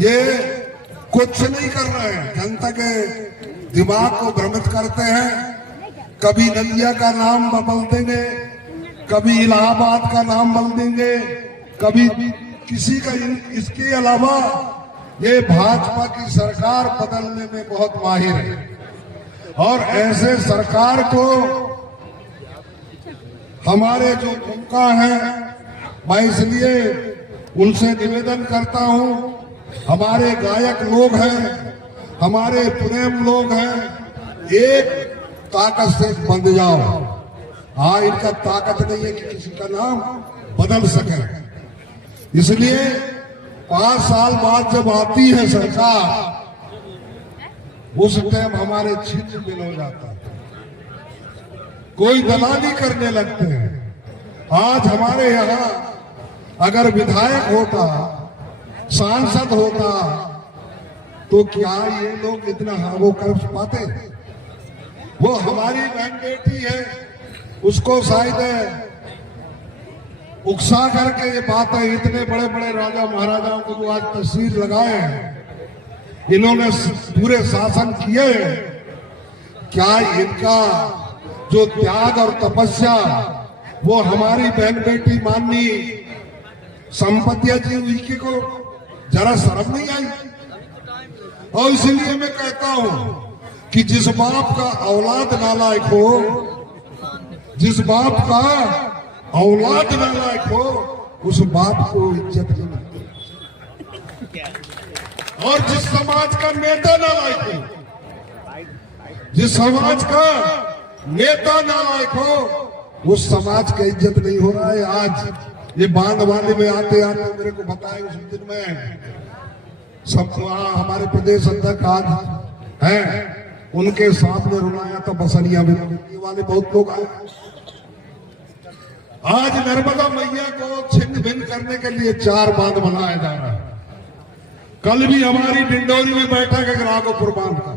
ये कुछ नहीं कर रहे हैं, जनता के दिमाग को भ्रमित करते हैं। कभी नदिया का नाम बदल देंगे, कभी इलाहाबाद का नाम बदल देंगे, कभी किसी का। इसके अलावा ये भाजपा की सरकार बदलने में बहुत माहिर है और ऐसे सरकार को हमारे जो उनका है, मैं इसलिए उनसे निवेदन करता हूं, हमारे गायक लोग हैं, हमारे प्रेम लोग हैं, एक ताकत से बंध जाओ। हाँ, इनका ताकत नहीं है कि किसी का नाम बदल सके। इसलिए 5 साल बाद जब आती है सरकार, उस टाइम हमारे छिन्न मिल हो जाता है, कोई दलाली करने लगते हैं। आज हमारे यहाँ अगर विधायक होता, सांसद होता, तो क्या ये लोग इतना वो कर पाते? वो हमारी बहन बेटी है, उसको शायद उकसा करके ये बातें, इतने बड़े बड़े राजा महाराजाओं को जो आज तस्वीर लगाए हैं, इन्होंने पूरे शासन किए हैं, क्या इनका जो त्याग और तपस्या वो हमारी बहन बेटी माननी संपत्तियां जी उनकी को जरा शर्म नहीं आई? और इसलिए मैं कहता हूं कि जिस बाप का औलाद नालायक हो, जिस बाप का औलाद नालायक हो, उस बाप को इज्जत नहीं मिलती। और जिस समाज का नेता नालायक हो, जिस समाज का नेता नालायक हो, उस समाज का इज्जत नहीं हो रहा है। आज ये बांध वाले में आते आते मेरे को बताए, उस दिन में सब वहां हमारे प्रदेश अध्यक्ष आज हैं, उनके सामने रुलाया था बसरिया में, ये वाले बहुत लोग आए। आज नर्मदा मैया को छिन्न भिन्न करने के लिए 4 बांध बनाया जा रहा है। कल भी हमारी डिंडोरी में बैठक है राघोपुर बांध का,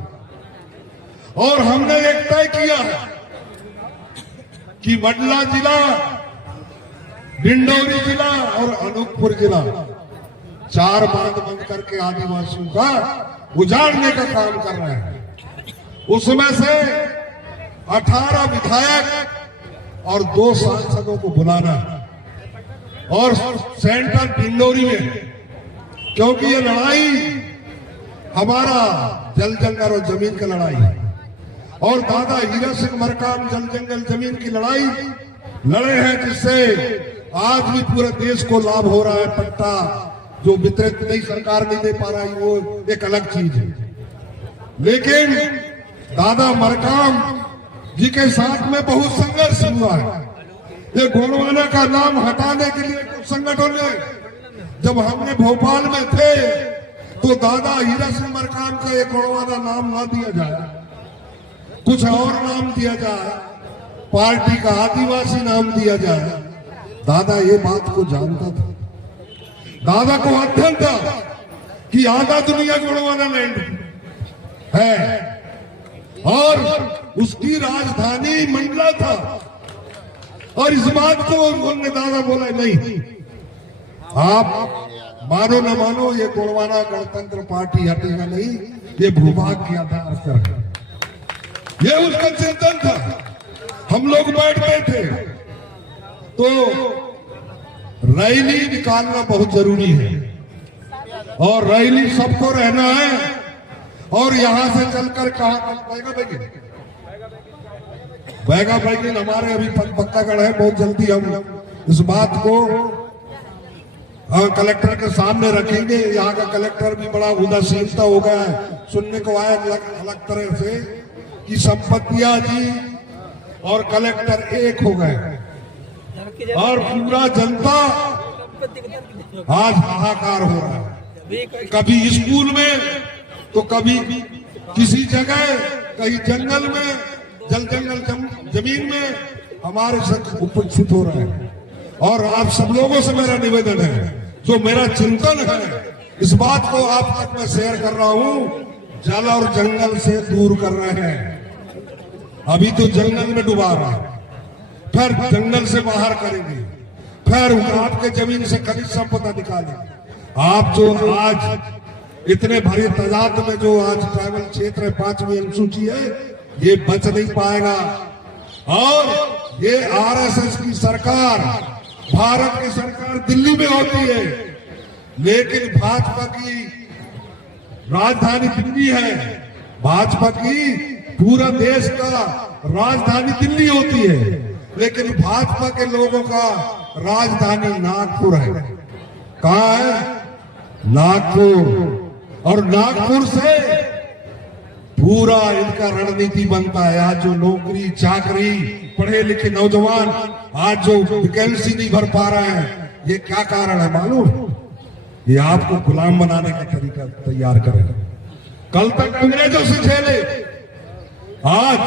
और हमने एक तय किया है कि मंडला जिला, डिंडोरी जिला और अनूपपुर जिला 4 बांध बंद करके आदिवासियों का उजाड़ने का काम कर रहे हैं। उसमें से 18 विधायक और 2 सांसदों को बुलाना, और सेंटर डिंडोरी में, क्योंकि ये लड़ाई हमारा जल जंगल और जमीन की लड़ाई है, और दादा हीरा सिंह मरकाम जल जंगल जमीन की लड़ाई लड़े हैं, जिससे आज भी पूरे देश को लाभ हो रहा है। पट्टा जो वितरित नहीं, सरकार नहीं दे पा रही, वो एक अलग चीज है। लेकिन दादा मरकाम जी के साथ में बहुत संघर्ष हुआ है। ये गोंडवाना का नाम हटाने के लिए कुछ संगठनों ने, जब हमने भोपाल में थे तो दादा हीरा सिंह मरकाम का एक गोंडवाना नाम ना दिया जाए, कुछ और नाम दिया जाए, पार्टी का आदिवासी नाम दिया जाए। दादा ये बात को जानता था, दादा को अध्ययन था कि आधा दुनिया गोंडवाना लैंड है, और उसकी राजधानी मंडला था। और इस बात को उन्होंने दादा बोला, नहीं, आप मानो न मानो, ये गोंडवाना गणतंत्र पार्टी हटेगा नहीं, ये भूभाग के आधार पर है। ये उसका चिंतन था। हम लोग बैठ गए थे, तो रैली निकालना बहुत जरूरी है, और रैली सबको रहना है, और यहां से चलकर कहा बैगा बैगिन हमारे अभी पक्कागढ़ है, बहुत जल्दी हम इस बात को कलेक्टर के सामने रखेंगे। यहाँ का कलेक्टर भी बड़ा उदासीनता हो गया है, सुनने को आया अलग तरह से कि संपत्तियां जी और कलेक्टर एक हो गए, और पूरा जनता आज हाहाकार हो रहा है। कभी स्कूल में, तो कभी किसी जगह, कहीं जंगल में, जल जंगल जमीन में हमारे साथ उपस्थित हो रहे हैं। और आप सब लोगों से मेरा निवेदन है, जो मेरा चिंतन है, इस बात को आप तक मैं शेयर कर रहा हूं। जल और जंगल से दूर कर रहे हैं, अभी तो जंगल में डुबा रहा है, फिर जंगल से बाहर करेंगे, फिर आपके जमीन से खनिज संपदा निकालेंगे। आप जो आज इतने भारी तादाद में जो आज ट्राइबल क्षेत्र 5वीं अनुसूची है, ये बच नहीं पाएगा। और ये आरएसएस की सरकार, भारत की सरकार दिल्ली में होती है, लेकिन भाजपा की राजधानी दिल्ली है। भाजपा की पूरा देश का राजधानी दिल्ली होती है, लेकिन भाजपा के लोगों का राजधानी नागपुर है। कहाँ है? नागपुर। और नागपुर से पूरा इनका रणनीति बनता है। आज जो नौकरी चाकरी, पढ़े लिखे नौजवान आज जो वैकेंसी नहीं भर पा रहे हैं, ये क्या कारण है मालूम? ये आपको गुलाम बनाने का तरीका तैयार करेगा। कल तक अंग्रेजों से झेले, आज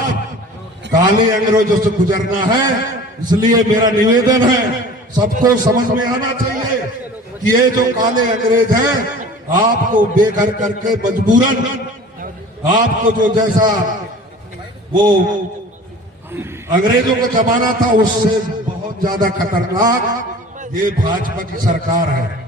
काले अंग्रेजों से गुजरना है। इसलिए मेरा निवेदन है, सबको समझ में आना चाहिए कि ये जो काले अंग्रेज हैं, आपको बेघर करके मजबूरन आपको जो जैसा वो अंग्रेजों का जमाना था, उससे बहुत ज्यादा खतरनाक ये भाजपा की सरकार है।